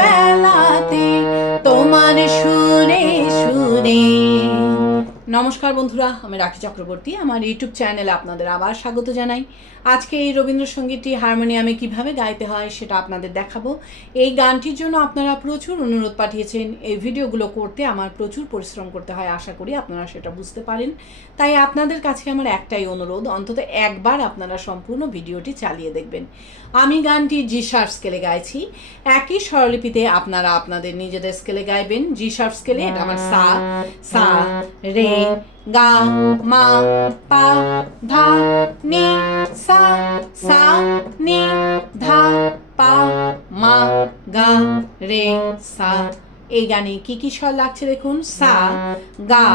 বেলাতে তোমার সুরে সুরে। নমস্কার বন্ধুরা, আমি রাখি চক্রবর্তী। আমার ইউটিউব চ্যানেলে আপনাদের আবার স্বাগত জানাই। আজকে এই রবীন্দ্রসঙ্গীতটি হারমোনিয়ামে কিভাবে গাইতে হয় সেটা আপনাদের দেখাবো। এই গানটির জন্য আপনারা প্রচুর অনুরোধ পাঠিয়েছেন। এই ভিডিওগুলো করতে আমার প্রচুর পরিশ্রম করতে হয়, আশা করি আপনারা সেটা বুঝতে পারেন। তাই আপনাদের কাছে আমার একটাই অনুরোধ, অন্তত একবার আপনারা সম্পূর্ণ ভিডিওটি চালিয়ে দেখবেন। আমি গানটি জি শার্প স্কেলে গাইছি। একই স্বরলিপিতে আপনারা আপনাদের নিজেদের স্কেলে গাইবেন। জি শার্প স্কেলে এটা আমার সা, সা, রে, গা, মা, পা, ধা, নি, সা, সা, নি, ধা, পা, মা, গা, রে, সা। এই গানে কি কি স্বর লাগছে দেখুন। সা, গা,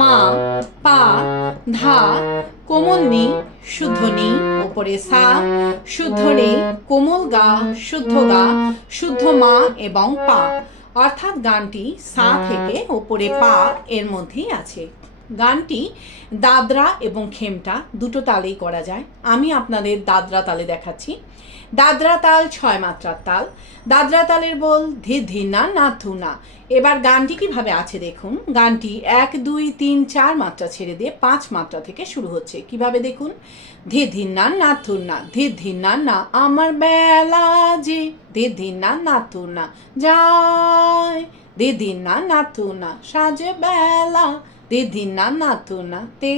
মা, পা, ধা, কোমল নি, শুদ্ধ নি, ওপরে সা, শুদ্ধ রে, কোমল গা, শুদ্ধ গা, শুদ্ধ মা এবং পা। অর্থাৎ গানটি সা থেকে ওপরে পা এর মধ্যেই আছে। গানটি দাদরা এবং খেমটা দুটো তালেই করা যায়। আমি আপনাদের দাদরা তালে দেখাচ্ছি। দাদরা তাল 6 মাত্রার তাল। দাদরা তালের বল ধি ধি না না থু না। এবার গানটি কিভাবে আছে দেখুন। গানটি 1 2 3 4 মাত্রা ছেড়ে দিয়ে 5 মাত্রা থেকে শুরু হচ্ছে। কিভাবে দেখুন। ধি ধি না না থু না, ধি ধি না না আমার বেলা যে, ধি ধি না না থু না যায়, ধি ধি না না থু না সাজে বেলা, দিদি না নাতু না তে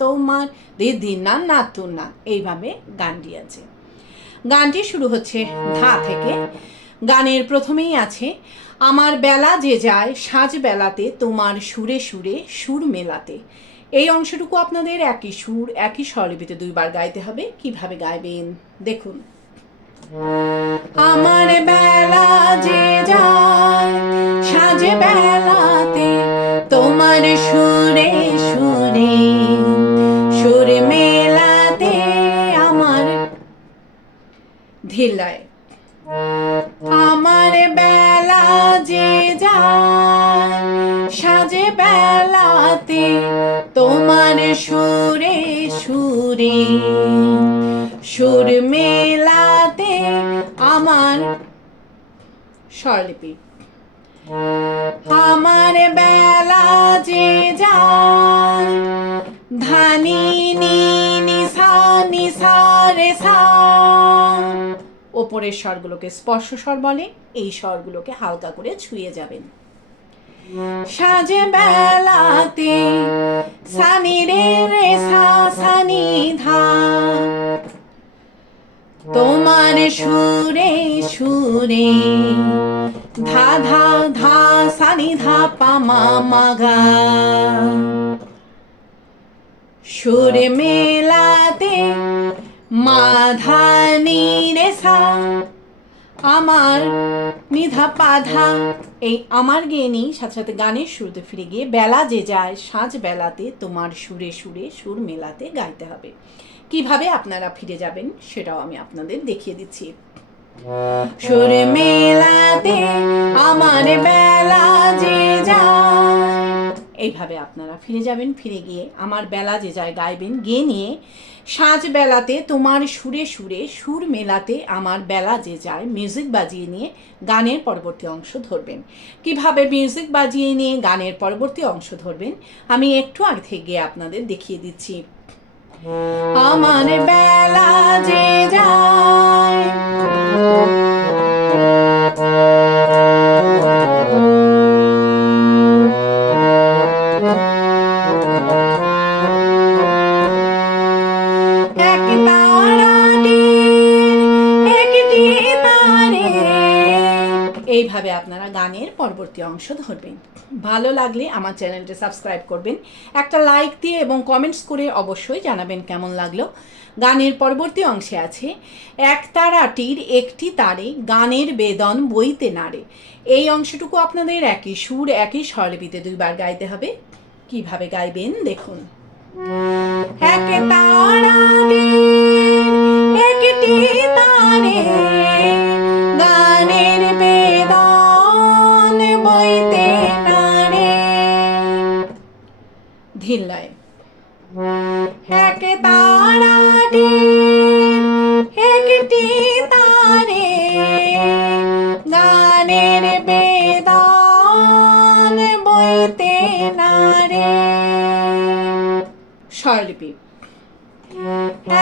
তোমার, দিদি না নাতু না। এইভাবে গানটি আছে। গানটি শুরু হচ্ছে ধা থেকে। গানের প্রথমেই আছে আমার বেলা যে যায় সাজ বেলাতে তোমার সুরে সুরে সুর মেলাতে। এই অংশটুকু আপনাদের একই সুর একই স্বরলিপিতে দুইবার গাইতে হবে। কিভাবে গাইবেন দেখুন। আমার বেলা যে যায় সাজ বেলাতে তোমার সুরে সুরে সুর মেলাতে আমার, ধিলায়। আমার বেলা যে যায় সাজে বেলাতে তোমার সুরে সুরে সুর মেলাতে আমার, স্বরলিপি। আমার বেলা যে যায় ধানি নি নি সা নি সা রে সা। ওপরের স্বরগুলোকে স্পর্শ স্বর বলে, এই স্বরগুলোকে হালকা করে ছুঁয়ে যাবেন। সাজে বেলাতে সানি রে রে সা সানি ধা তোমার সুরে সুরে ধা ধা ধা সানি ধা পা মা মা গা, সুর মেলাতে মা ধা নি রে সা আমার নিধা পাধা। এই আমার গিয়ে নিই সাথে সাথে গানের শুরুতে ফিরে গিয়ে বেলা যে যায় সাজ বেলাতে তোমার সুরে সুরে সুর মেলাতে গাইতে হবে। কিভাবে আপনারা ফিরে যাবেন সেটাও আমি আপনাদের দেখিয়ে দিচ্ছি। সুর মেলাতে আমার বেলা যে যায়, এইভাবে আপনারা ফিরে যাবেন। ফিরে গিয়ে আমার বেলা যে যায় গাইবেন। গিয়ে নিয়ে সাজ বেলাতে তোমার সুরে সুরে সুর মেলাতে আমার বেলা যে যায় মিউজিক বাজিয়ে নিয়ে গানের পরবর্তী অংশ ধরবেন। কিভাবে মিউজিক বাজিয়ে নিয়ে গানের পরবর্তী অংশ ধরবেন আমি একটু আগে থেকে আপনাদের দেখিয়ে দিচ্ছি। আমার বেলা যে যায় এইভাবে আপনারা গানের পরবর্তী অংশ ধরবেন। ভালো লাগলে আমার চ্যানেলটি সাবস্ক্রাইব করবেন, একটা লাইক দিয়ে এবং কমেন্টস করে অবশ্যই জানাবেন কেমন লাগলো। গানের পরবর্তী অংশে আছে এক তারাটির একটি তারে গানের বেদন বইতে নাড়ে। এই অংশটুকু আপনাদের একই সুর একই স্বরলিপিতে দুইবার গাইতে হবে। কিভাবে গাইবেন দেখুন। এক তারাটির একটি তারে গানের বেদন বইতে নাড়ে, ধিল্লায়। এক তারাটির একটি তারে গানের স্বরলিপি।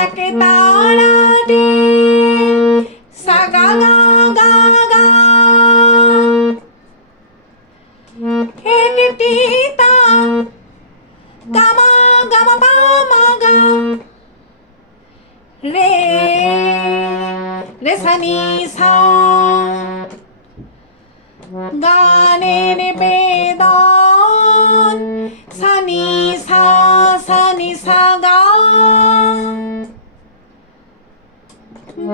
এক তারাটি সা গা গা গা গা, একটি তা গা মা গা মা পা মা গা, রে রে সা নি সা, গানের বেদন সা নি সা গা,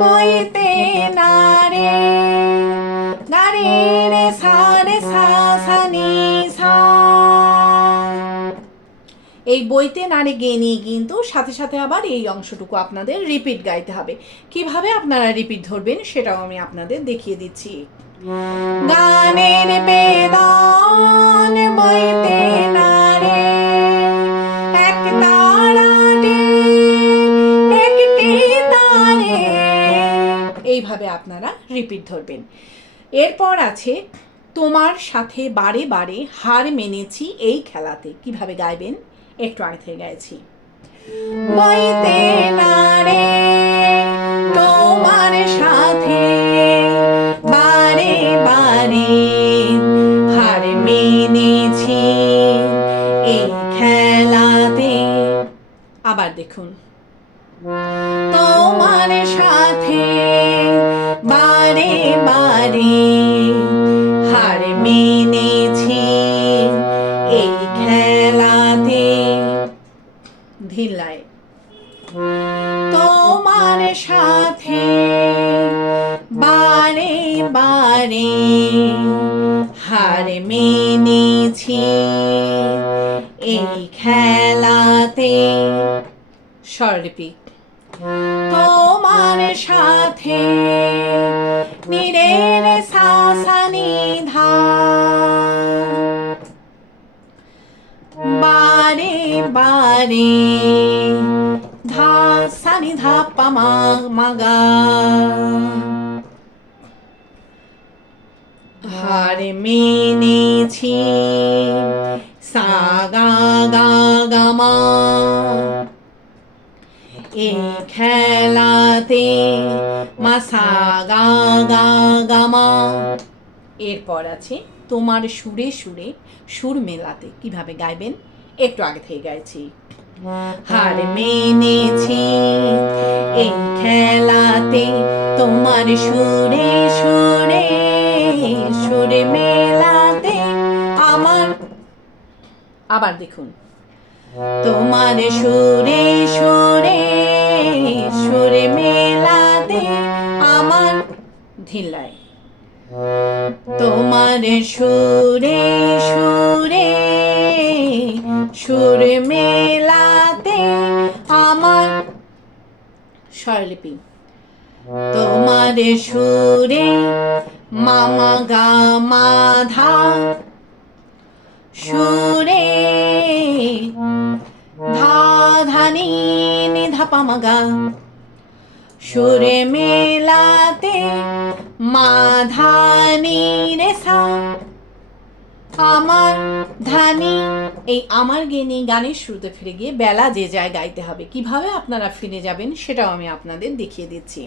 বইতে না রে গা রে রে সা সা নি সা। এই বইতে নারে গেয়ে নিয়ে কিন্তু সাথে সাথে আবার এই অংশটুকু আপনাদের রিপিট গাইতে হবে। কিভাবে আপনারা রিপিট ধরবেন সেটাও আমি আপনাদের দেখিয়ে দিচ্ছি। গানের বেদন বইতে নারে এক তারাটি একটি তারে, এইভাবে আপনারা রিপিট ধরবেন। এরপর আছে তোমার সাথে বারে বারে হার মেনেছি এই খেলাতে। কিভাবে গাইবেন একটু আগে থেকে গাইছি। বইতে নারে তোমার সাথে বারে বারে হার মেনেছি এই খেলাতে। আবার দেখুন, তোমার সাথে বারে বারে হার মেনেছি এই খেলাতে। ধিল্লায় তোমার সাথে বারে বারে হার মেনেছি এই খেলাতে। স্বরলিপি। তোমার সাথে নিরে রে সা সা নি ধা, বারে বারে ধা সা নি ধা পা মা মা গা, হার মেনেছি সা গা গা গা মা এই খেলাতে মা সা গা গা গা মা। এরপর আছে তোমার সুরে সুরে সুর মেলাতে। কিভাবে গাইবেন একটু আগে থেকে গাইছি। হার মেনেছি এই খেলাতে তোমার সুরে সুরে সুর মেলাতে আমার। আবার দেখুন, তোমার সুরে সুরে সুর মেলাতে আমার। ধিল্লায় তোমার সুরে সুরে সুর মেলাতে আমার। স্বরলিপি। তোমার সুরে মামা গা মা ধা, সুরে ধা ধা নি নি ধা পা মা গা, সুরে মেলাতে মা ধা নি রে সা আমার ধানি। এই আমার গেয়ে গানের শুরুতে ফিরে গিয়ে বেলা যে যায় গাইতে হবে। কিভাবে আপনারা ফিরে যাবেন সেটাও আমি আপনাদের দেখিয়ে দিচ্ছি।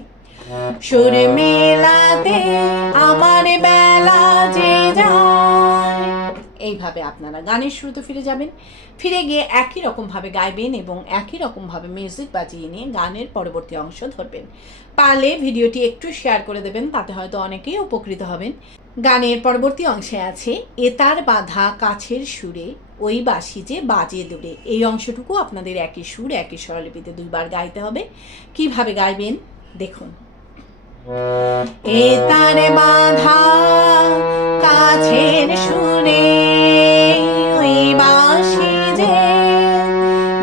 সুর মেলাতে আমার বেলা যে যায়, এইভাবে আপনারা গানের শুরুতে ফিরে যাবেন। ফিরে গিয়ে একই রকমভাবে গাইবেন এবং একই রকমভাবে মিউজিক বাজিয়ে নিয়ে গানের পরবর্তী অংশ ধরবেন। পারলে ভিডিওটি একটু শেয়ার করে দেবেন, তাতে হয়তো অনেকেই উপকৃত হবেন। গানের পরবর্তী অংশে আছে এতার বাঁধা কাছের সুরে ওই বাঁশি যে বাজে দূরে। এই অংশটুকু আপনাদের একই সুর একই স্বরলিপিতে দুইবার গাইতে হবে। কিভাবে গাইবেন দেখুন। এতার বাঁধা কাছের সুরে ওই বাঁশি যে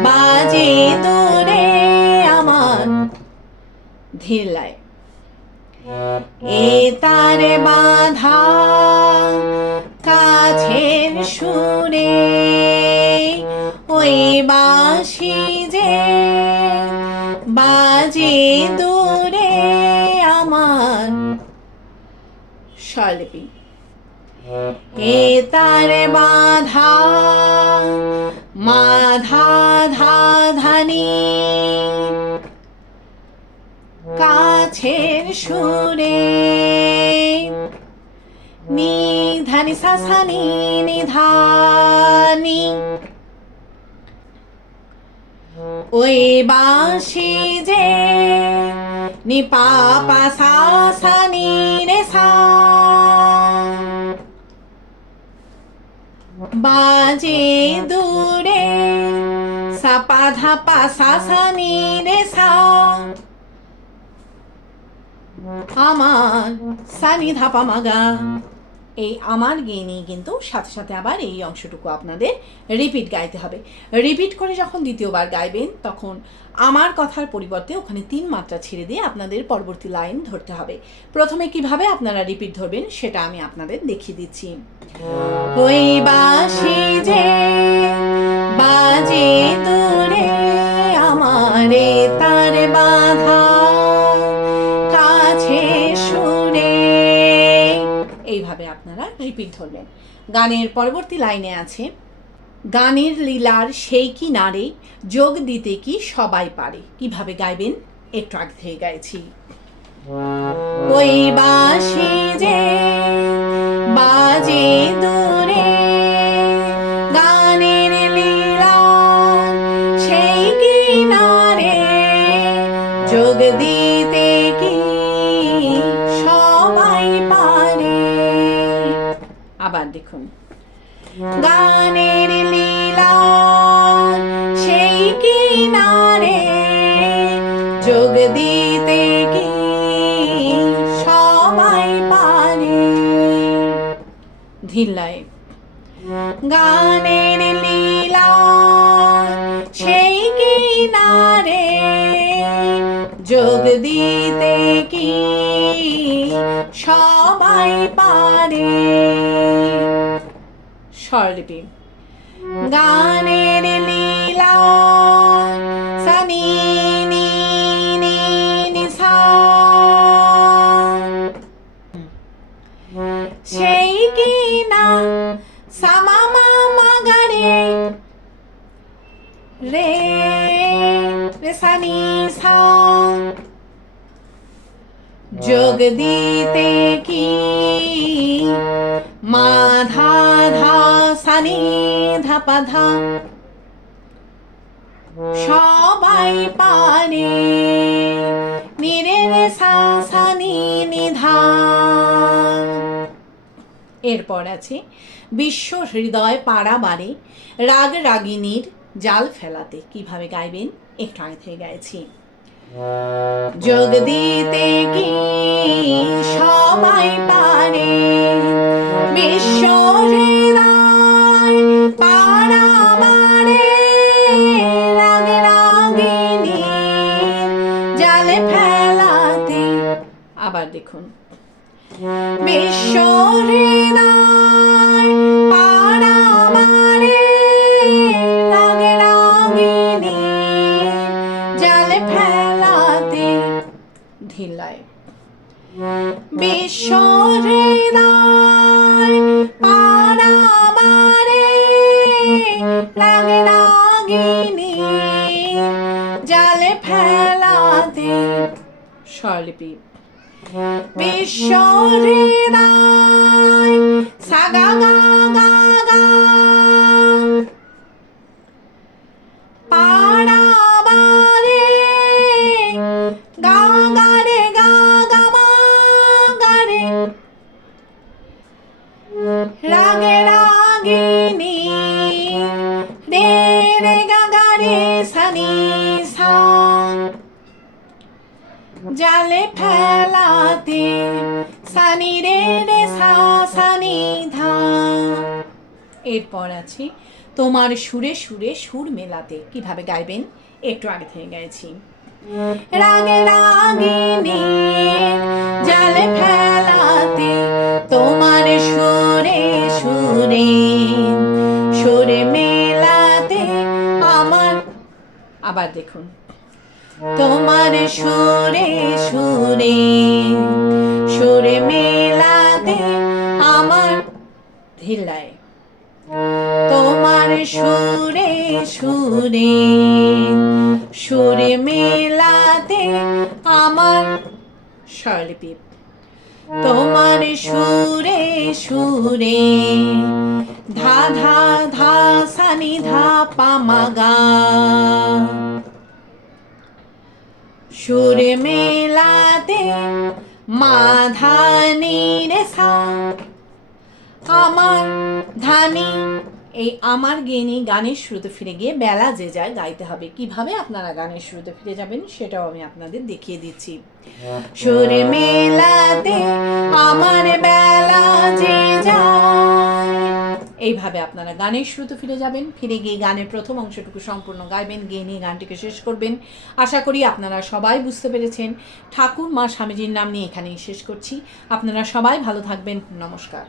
বাজে দূরে আমার। ধিল্লায় এতার বাঁধা কাছের সুরে ওই বাঁশি যে বাজে দূরে আমার। স্বরলিপি। এতার বাঁধা মা ধা ধা ধানি কাছের সুরে নি ধানি সা সা নি নি ধা নি ওই বাঁশি যে নি পা পা সা সা নি রে সা বাজে দূরে সা পা ধা পা সা সা নি রে সা আমার সা নি ধা পা মা গা। এই আমার গেয়ে নিয়ে কিন্তু সাথে সাথে আবার এই অংশটুকু আপনাদের রিপিট গাইতে হবে। রিপিট করে যখন দ্বিতীয়বার গাইবেন তখন আমার কথার পরিবর্তে ওখানে 3 মাত্রা ছেড়ে দিয়ে আপনাদের পরবর্তী লাইন ধরতে হবে। প্রথমে কিভাবে আপনারা রিপিট ধরবেন সেটা আমি আপনাদের দেখিয়ে দিচ্ছি। ওই বাঁশি যে বাজে দূরে আমারে তার বাধা কাছে সুরে, এইভাবে আপনারা রিপিট ধরবেন। গানের পরবর্তী লাইনে আছে, গানের লীলার সেই কি নারে যোগ দিতে কি সবাই পারে। কিভাবে গাইবেন একটু আগে থেকে গাইছি। ওই বাঁশি যে বাজে দূরে গানের লীলার সেই কি নারে যোগ দিতে কি সবাই পারে। আবার দেখুন, গানের লীলার সেই কিনারে যোগ দিতে কি সবাই পারে। ধিল্লায়, গানের লীলার সেই কিনারে যোগ দিতে কি সবাই পারে। স্বরলিপি, গানের লীলা সা নি নি নি নি সা সেই কি না সা মা মা মা গা রে রে রে সা নি সা যোগ দিতে কি মা ধা ধা সা নি ধা পা ধা সবাই পারে নি রে রে সা সা নি নি ধা। এরপর আছে, বিশ্ব হৃদয় পাড়াবারে রাগ রাগিনীর জাল ফেলাতে। কিভাবে গাইবেন একটু আগে থেকে গাইছি। যোগ দিতে কি সবাই পারে বিশ্ব হৃদয় পাড়াবারে রাগ রাগিনীর জাল ফেলাতে। আবার দেখুন, বিশ্ব হৃদয় পাড়াবারে রাগ রাগিনীর জাল ফেলাতে। ধিল্লায়, বিশ্ব হৃদয় পাড়াবারে রাগ রাগিনীর জাল ফেলাতে। স্বরলিপি, বিশ্ব হৃদয় সা গা গা গা গা পাড়াবারে গা গা রে গা গা মা গা রে রাগে রাগিনী রে রে গা গা রে সা নি সা জালে ফেলাতে সা নি রে রে সা সা নি ধা। এরপর আছে, তোমার সুরে সুরে সুর মেলাতে। কিভাবে গাইবেন একটু আগে থেকে গাইছি। রাগে রাগিনী জালে ফেলাতে তোমার সুরে সুরে সুরে মেলাতে আমার। আবার দেখুন, তোমার সুরে সুরে সুরে মেলাতে আমার। ধিল্লায়, তোমার সুরে সুরে সুরে মেলাতে আমার স্বরলিপি তোমার সুরে সুরে ধা ধা ধা সানি ধা পামাগা সুরে মেলাতে মাধানি রে সা আমার ধানি। এই আমার গেনি গানের শুরুতে ফিরে গিয়ে বেলা যে যায় গাইতে হবে। কিভাবে আপনারা গানের শুরুতে ফিরে যাবেন সেটাও আমি আপনাদের দেখিয়ে দিচ্ছি। সুরে মেলাতে আমার বেলা যে যায়, এইভাবে আপনারা গানের শুরুতে ফিরে যাবেন। ফিরে গিয়ে গানের প্রথম অংশটুকু সম্পূর্ণ গাইবেন, গেয়ে নিয়ে গানটিকে শেষ করবেন। আশা করি আপনারা সবাই বুঝতে পেরেছেন। ঠাকুর মা স্বামীজির নাম নিয়ে এখানেই শেষ করছি। আপনারা সবাই ভালো থাকবেন। নমস্কার।